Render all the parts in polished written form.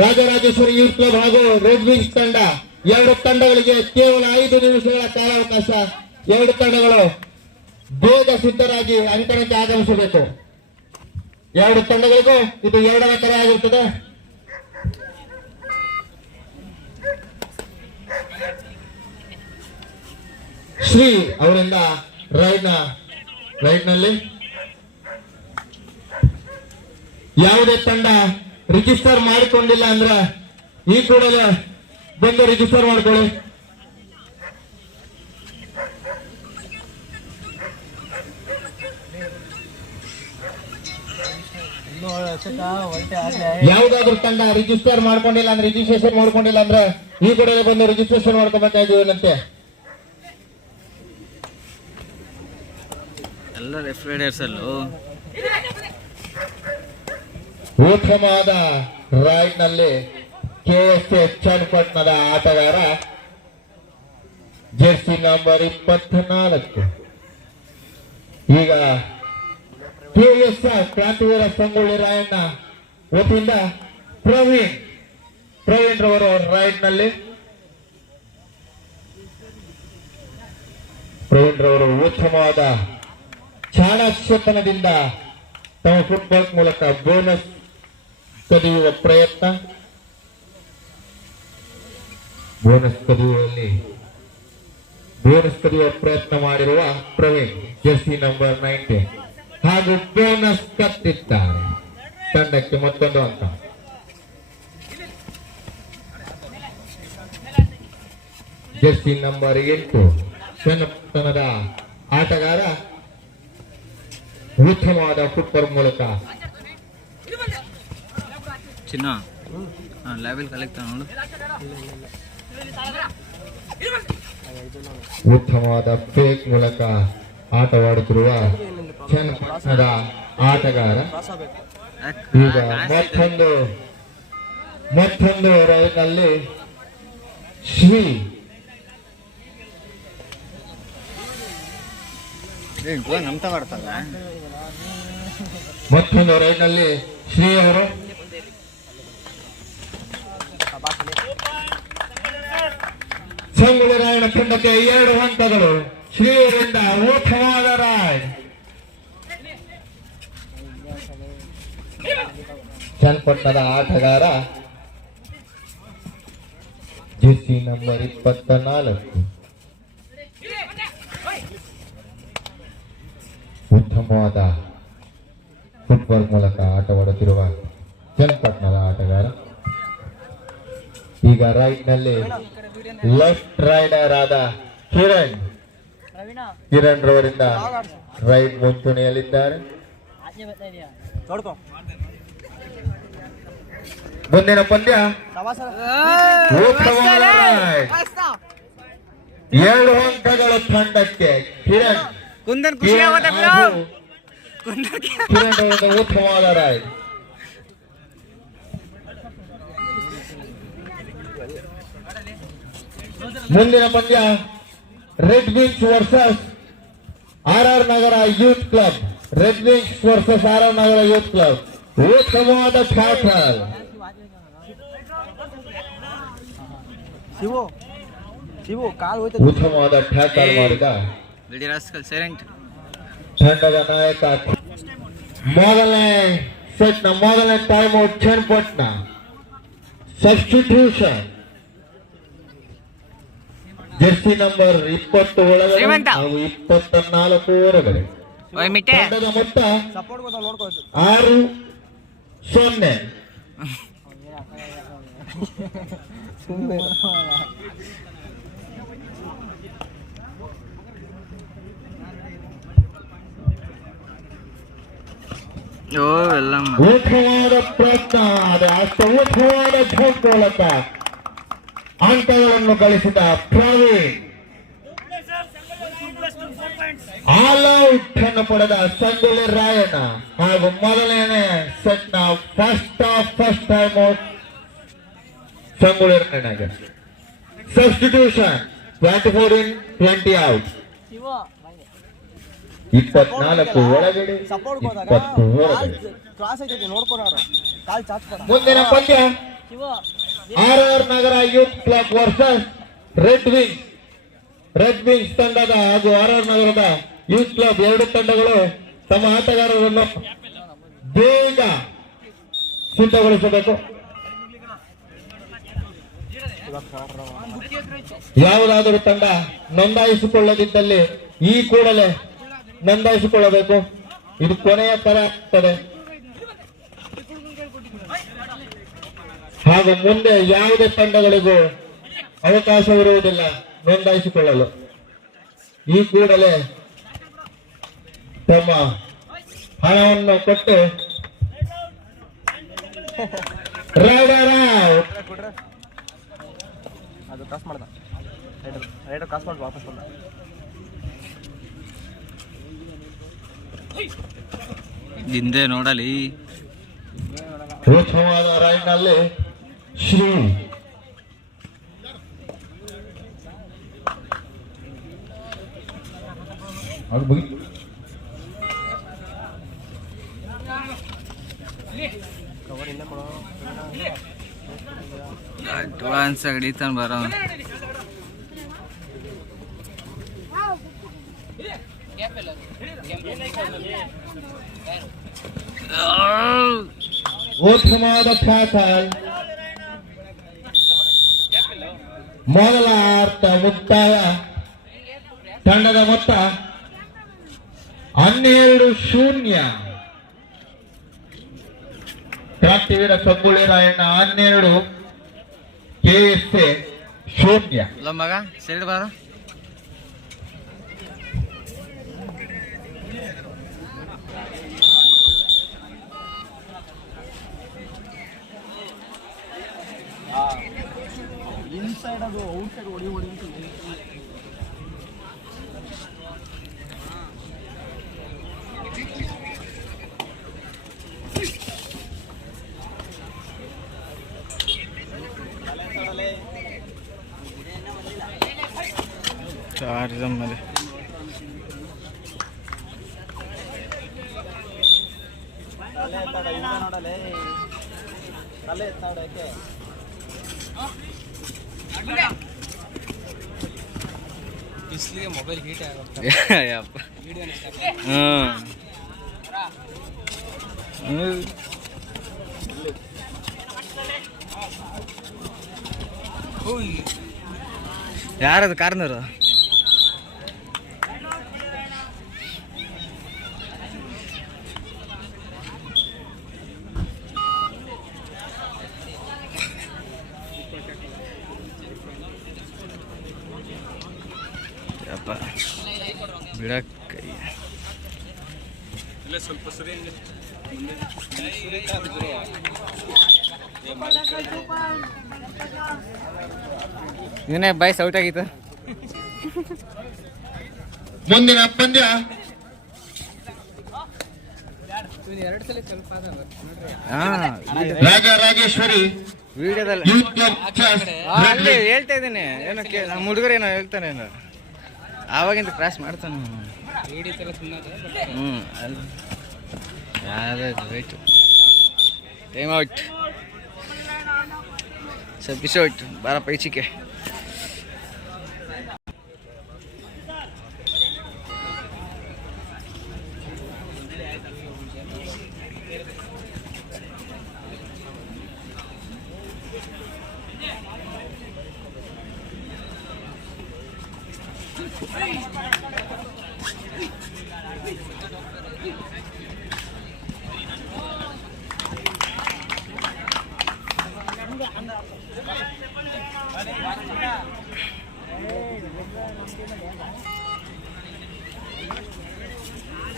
Rajarajeshwari youth club ಹಾಗೂ red wings ತಂಡ, ಎರಡು ತಂಡಗಳಿಗೆ ಕೇವಲ 5 ನಿಮಿಷಗಳ ಕಾಲಾವಕಾಶ. ಎರಡು ತಂಡಗಳು ಬೇಗ ಸಿದ್ಧರಾಗಿ ಅಂಕಣಕ್ಕೆ ಆಗಮಿಸಬೇಕು. ಎರಡು ತಂಡಗಳಿಗೂ ಇದು 2ನೇ ಕರೆ ಆಗಿರುತ್ತದೆ. ಶ್ರೀ ಅವರಿಂದ ರೈಡ್ ನಲ್ಲಿ ಯಾವುದೇ ತಂಡ ರಿಜಿಸ್ಟರ್ ಮಾಡಿಕೊಂಡಿಲ್ಲ ಅಂದ್ರೆ ಈ ಕೂಡಲೇ ಬಂದು ರಿಜಿಸ್ಟರ್ ಮಾಡ್ಕೊಳ್ಳಿ. ಯಾವುದಾದ್ರೂ ತಂಡ ರಿಜಿಸ್ಟರ್ ಮಾಡ್ಕೊಂಡಿಲ್ಲ ಅಂದ್ರೆ ರಿಜಿಸ್ಟ್ರೇಷನ್ ಮಾಡ್ಕೊಂಡಿಲ್ಲ ಅಂದ್ರೆ ಈ ಕೂಡಲೇ ಬಂದು ರಿಜಿಸ್ಟ್ರೇಷನ್ ಮಾಡ್ಕೋಬೇಕಾಗಿರುವಂತೆ. ಎಲ್ಲ ರೆಫ್ರಿಜರೇಟರ್ಸ್ ಅಲ್ಲೂ ಉತ್ತಮವಾದ ರೈಡ್ ನಲ್ಲಿ KSA ಚನ್ನಪಟ್ಟಣದ ಆಟಗಾರ ಜೆರ್ಸಿ ನಂಬರ್ 24. ಈಗ KSR ಕ್ರಾಂತಿವೀರ ಸಂಗೊಳ್ಳಿ ರಾಯಣ್ಣ ವತಿಯಿಂದ ಪ್ರವೀಣ್ ರವರು ರೈಡ್ ನಲ್ಲಿ ಪ್ರವೀಣ್ ರವರು ಉತ್ತಮವಾದ ಚಾಣಾಕ್ಷತನದಿಂದ ತಮ್ಮ ಫುಟ್ಬಾಲ್ ಮೂಲಕ ಬೋನಸ್ ಕದಿಯುವ ಪ್ರಯತ್ನ. ಬೋನಸ್ ಕದಿಯುವ ಪ್ರಯತ್ನ ಮಾಡಿರುವ ಪ್ರವೀಣ್ ಜೆರ್ಸಿ ನಂಬರ್ 19 ಹಾಗೂ ಬೋನಸ್ ಕತ್ತಿದ್ದಾರೆ. ತಂಡಕ್ಕೆ ಮತ್ತೊಂದು ಅಂಕ. ಜೆರ್ಸಿ ನಂಬರ್ 8 ಚನ್ನಪಟ್ಟಣದ ಆಟಗಾರ ಉತ್ತಮವಾದ ಫುಟ್ಬಾಲ್ ಮೂಲಕ ಚಿನ್ನ ಲೆವೆಲ್ ಕಲೆಕ್ಟ್ ನೋಡು. ಉತ್ತಮವಾದ ಫೇಕ್ ಮೂಲಕ ಆಟವಾಡುತ್ತಿರುವ ಚನ್ನಪಟ್ಟಣದ ಆಟಗಾರ ಈಗ ಮತ್ತೊಂದು ರೈಡ್ನಲ್ಲಿ ಶ್ರೀ ಮತ್ತೊಂದು ರೈಡ್ನಲ್ಲಿ ಶ್ರೀ ಅವರು ಸಂಗೊಳ್ಳಿ ರಾಯಣ್ಣ ತಂಡಕ್ಕೆ 2 ಹಂತಗಳು. ಶ್ರೀ ಅವರಿಂದ ಉತ್ತಮವಾದ ರೈಡ್. ಚನ್ನಪಟ್ಟಣದ ಆಟಗಾರ ಜೆರ್ಸಿ ನಂಬರ್ 24 ಉತ್ತಮವಾದ ಫುಟ್ಬಾಲ್ ಮೂಲಕ ಆಟವಾಡುತ್ತಿರುವ ಚನ್ನಪಟ್ಟಣದ ಆಟಗಾರ ಈಗ ರೈಟ್ ನಲ್ಲಿ ಲೆಫ್ಟ್ ರೈಡರ್ ಆದ ಕಿರಣ್ ರವರಿಂದ ರೈಡ್ ಮುಂಚೂಣಿಯಲ್ಲಿದ್ದಾರೆ. ಮುಂದಿನ ಪಂದ್ಯ 2 ಅಂಕಗಳು ತಂಡಕ್ಕೆ. ಕಿರಣ್ ಉತ್ತಮವಾದ ರೈಡ್. ಮುಂದಿನ ಪಂದ್ಯ red wings versus RR Nagar youth club. Red wings versus RR Nagar youth club. ಉತ್ತಮವಾದ ಟ್ಯಾಕಲ್. ಉತ್ತಮವಾದ ಟ್ಯಾಕಲ್ ಮಾಡಿದ ತಂಡದ ನಾಯಕ. ಮೊದಲನೇ ಸೆಟ್ ನ ಮೊದಲನೇ time out Channapatna. Substitution jersey number 20 ಒಳಗಡೆ ಹಾಗೂ 24 ಹೊರಗಡೆ. ತಂಡದ ಮೊತ್ತ 6-0. ಉತ್ತಮವಾದ ಪ್ರಯತ್ನ. ಅಷ್ಟು ಉತ್ತಮವಾದ ಮೂಲಕ ಅಂಕಗಳನ್ನು ಗಳಿಸಿದ ಪ್ರವೀಣ್. ಆಲ್ ಔಟ್ ಅನ್ನು ಪಡೆದ ಸಂಗೊಳ್ಳಿ ರಾಯಣ್ಣ ಹಾಗೂ ಮೊದಲನೇ ಸೆಟ್ ನ ಫಸ್ಟ್ ಟೈಮ್ ಔಟ್ ಸಂಗೊಳ್ಳಿ ರಾಯಣ್ಣಗೆ. Substitution 24 in 20 out. 24 ಒಳಗಡೆ 20 ಹೊರಗಡೆ. ಮುಂದಿನ ಪಂದ್ಯ RR Nagar youth club versus red wings ತಂಡದ ಹಾಗೂ RR ನಗರದ ಯೂತ್ ಕ್ಲಬ್ ಎರಡು ತಂಡಗಳು ತಮ್ಮ ಆಟಗಾರರನ್ನು ಬೇಗ ಸಿದ್ಧಗೊಳಿಸಬೇಕು. ಯಾವುದಾದರೂ ತಂಡ ನೋಂದಾಯಿಸಿಕೊಳ್ಳದಿದ್ದಲ್ಲಿ ಈ ಕೂಡಲೇ ನೋಂದಾಯಿಸಿಕೊಳ್ಳಬೇಕು. ಇದು ಕೊನೆಯ ತರ ಆಗ್ತದೆ ಹಾಗೂ ಮುಂದೆ ಯಾವುದೇ ತಂಡಗಳಿಗೂ ಅವಕಾಶವಿರುವುದಿಲ್ಲ ನೋಂದಾಯಿಸಿಕೊಳ್ಳಲು. ಈ ಕೂಡಲೇ ತಮ್ಮ ಹಣವನ್ನು ಕೊಟ್ಟು ರೈಡರ್ ಅದು ಕ್ರಾಸ್ ಮಾಡ್ದ ರೈಡರ್ ಕ್ರಾಸ್ ಮಾಡಿ ವಾಪಸ್ ಬಂದ. ಹಿಂದೆ ನೋಡಲಿ. ಉತ್ತಮವಾದ ರೈಡ್ನಲ್ಲಿ ಶ್ರೀ ಕವರ್ ಇಲ್ಲ ಕೊಡೋ ಅಡ್ವಾನ್ಸ್ ಹಿಡಿತಾನೆ ಬರೋ. ಉತ್ತಮವಾದ ಟ್ಯಾಕಲ್. ಮೊದಲ ಅರ್ಥ ಮುಕ್ತಾಯ. ತಂಡದ ಮೊತ್ತ 12-0. ಕ್ರಾಂತಿವೀರ ಸಂಗೊಳ್ಳಿ ರಾಯಣ್ಣ 12, KSA 0. ಇಲ್ಲ ಮಗ ಸೈಡ್ ಬಾರ. ಇನ್ಸೈಡ್ ಅದು ಔಟ್ ಸೈಡ್ ಹೊಡಿ ಚಾರ್ಜ್ ಮೇಲೆ ನೋಡಲೇ ತಲೆ ಎತ್ತಾಡಕ್ಕೆ ಬಿಸಿಲಿಗೆ ಮೊಬೈಲ್ ಹೀಟ್ ಆಗುತ್ತೆ. ಯಾರದು ಕಾರ್ನರು? ಬಿಡಕ್ಕ ಸ್ವಲ್ಪ ಸರಿ ಇವನೇ ಬಾಯ್ಸ್ ಔಟ್ ಆಗಿತ್ತು. ಮುಂದಿನ ಪಂದ್ಯ ರಾಜರಾಜೇಶ್ವರಿ ವಿಡಿಯೋದಲ್ಲಿ ಯೂತ್ ಕ್ಲಬ್ ಅಲ್ಲಿ ಹೇಳ್ತಾ ಇದ್ದೀನಿ. ಏನೋ ನಮ್ಮ ಹುಡುಗರು ಏನೋ ಹೇಳ್ತಾನೆ, ಏನೋ ಆವಾಗಿಂದ ಕ್ರಾಸ್ ಮಾಡ್ತಾನೆ. ಅಲ್ಲಿ ಯಾವ್ದು ರೈಟ್ ಟೈಮ್ ಔಟ್ ಸಬ್ಬಿಸೌಟ್ ಬಾರಪ್ಪ ಈಚಿಕೆ.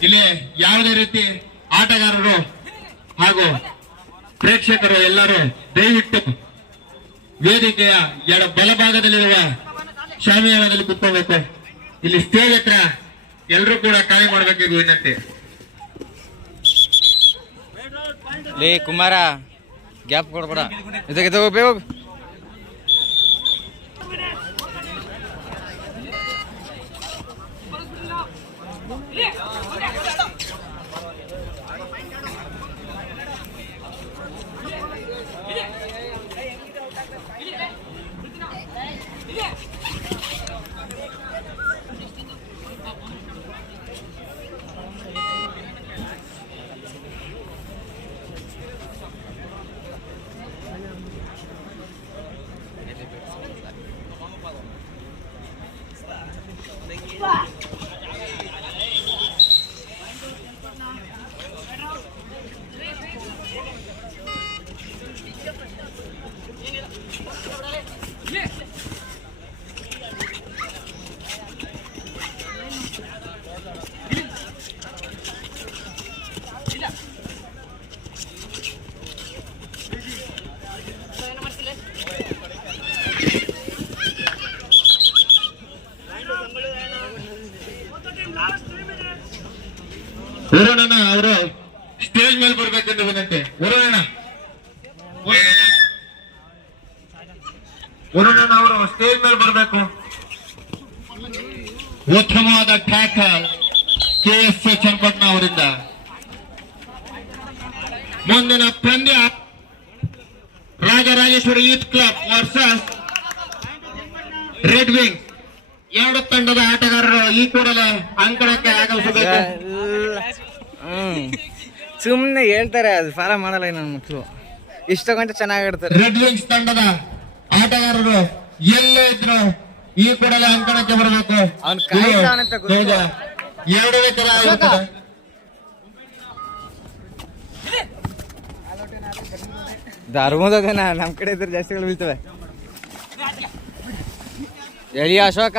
ಇಲ್ಲಿ ಯಾವುದೇ ರೀತಿ ಆಟಗಾರರು ಹಾಗೂ ಪ್ರೇಕ್ಷಕರು ಎಲ್ಲರೂ ದಯವಿಟ್ಟು ವೇದಿಕೆಯ ಬಲಭಾಗದಲ್ಲಿರುವ ಶಾಮಿಯಾನದಲ್ಲಿ ಕುತ್ಕೋಬೇಕು. ಇಲ್ಲಿ ಸ್ಟೇಜ್ ಹತ್ರ ಎಲ್ಲರೂ ಕೂಡ ಖಾಲಿ ಮಾಡಬೇಕು ವಿನಂತಿ. ಲೇ ಕುಮಾರ ಗ್ಯಾಪ್ ಕೊಡ್ಬೇಡ. ಇದಕ್ಕೆ ಹೋಗ್ಬೇಕು. ಉರುಣನ್ ಅವರು ಸ್ಟೇಜ್ ಮೇಲೆ ಬರಬೇಕು. ಉತ್ತಮವಾದ ಟ್ಯಾಕಲ್ KS ಚನ್ನಪಟ್ಟಣ ಅವರಿಂದ. ಮುಂದಿನ ಪಂದ್ಯ Rajarajeshwari youth club versus red wing. ಎರಡು ತಂಡದ ಆಟಗಾರರು ಈ ಕೂಡಲೇ ಅಂಕಣಕ್ಕೆ ಆಗಮಿಸಬೇಕು. ಸುಮ್ಮನೆ ಹೇಳ್ತಾರೆ, ಅದು ಫಾಲೋ ಮಾಡಲ್ಲ ನನ್ನ ಮಕ್ಕಳು. ಇಷ್ಟ ಗಂಟೆ ಚೆನ್ನಾಗಿ ಆಡ್ತಾರೆ. ರೆಡ್ ವಿಂಗ್ಸ್ ತಂಡದ ಆಟಗಾರರು ಎಲ್ಲೇ ಇದ್ರು ಈ ಕೂಡಲೇ ಅಂಕಣಕ್ಕೆ ಬರಬೇಕು. ಅವ್ನು ಕಾಯ್ತಾವನಂತ ಗೊತ್ತು. ಎರಡನೇ ತರ ಆಗಿರ್ತದೆ. ಧರ್ಮದನ ನಮ್ಮ ಕಡೆ ಇದ್ರೆ ಜಾಸ್ತಿಗಳು ಬೀಳ್ತವೆ. ಎಳಿ ಅಶೋಕ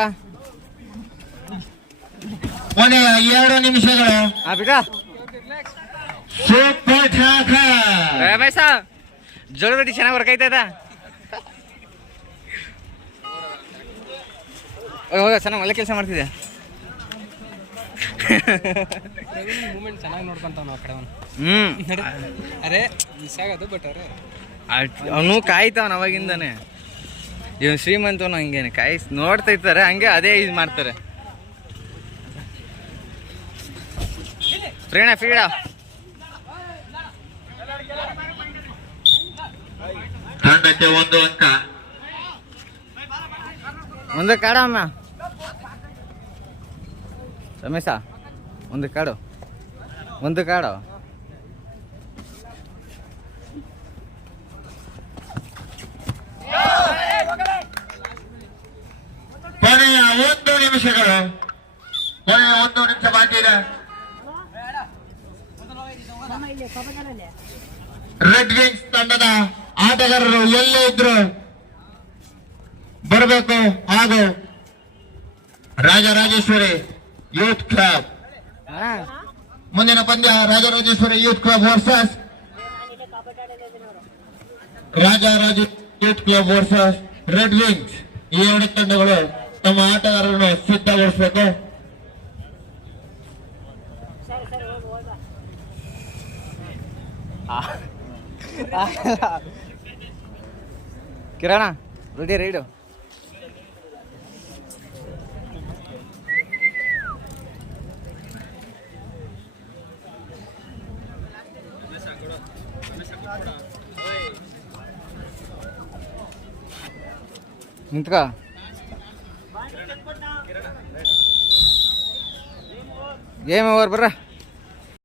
ಕೊನೆಯ 2 ನಿಮಿಷಗಳು. ಬಿಟಾ ಸೂಪರ್ ಟ್ಯಾಕಲ್. ರಮೇಶ ಜೋಳದೊಟ್ಟಿ ಚೆನ್ನಾಗಿ ವರ್ಕ್ ಆಯ್ತದ. ಹೋಗ ಚೆನ್ನಾಗಿ ಒಳ್ಳೆ ಕೆಲಸ ಮಾಡ್ತಿದ್ದೆ. ಮೂಮೆಂಟ್ ಚೆನ್ನಾಗಿ ನೋಡ್ಕೊಂತಾವ ನಾವು ಕಡೆ ಹ್ಞೂ ಅರೆ ಮಿಸ್ ಆಗೋದು ಬಟ್ ಅರೆ ಅವನು ಕಾಯ್ತಾವನ ಅವಾಗಿಂದಾನೆ. ಇವನು ಶ್ರೀಮಂತವನು ಹಂಗೇನೆ ಕಾಯಿಸ್ ನೋಡ್ತಾ ಇರ್ತಾರೆ, ಹಂಗೆ ಅದೇ ಇದು ಮಾಡ್ತಾರೆ. ಫ್ರೀಡ ತಂಡಕ್ಕೆ 1 ಅಂಕ. ಒಂದು ಕಾಡಮ್ಮ ರಮೇಶ, ಒಂದು ಕಾಡು ಕೊನೆಯ 1 ನಿಮಿಷಗಳು. ಕೊನೆಯ 1 ನಿಮಿಷ ಬಾಕಿ ಇದೆ. ರೆಡ್ ವಿಂಗ್ಸ್ ತಂಡದ ಆಟಗಾರರು ಎಲ್ಲೇ ಇದ್ರು ಬರಬೇಕು. ಹಾಗೂ ರಾಜರಾಜೇಶ್ವರಿ ಯೂತ್ ಕ್ಲಬ್ ಮುಂದಿನ ಪಂದ್ಯ Rajarajeshwari youth club versus youth club versus red wings. ಈ 2 ತಂಡಗಳು ತಮ್ಮ ಆಟಗಾರರನ್ನು ಸಿದ್ಧಗೊಳಿಸಬೇಕು. Kiran ready raid. ನಿಂತ್ಕ. ಗೇಮ್ ಓವರ್ ಬರ್ರ.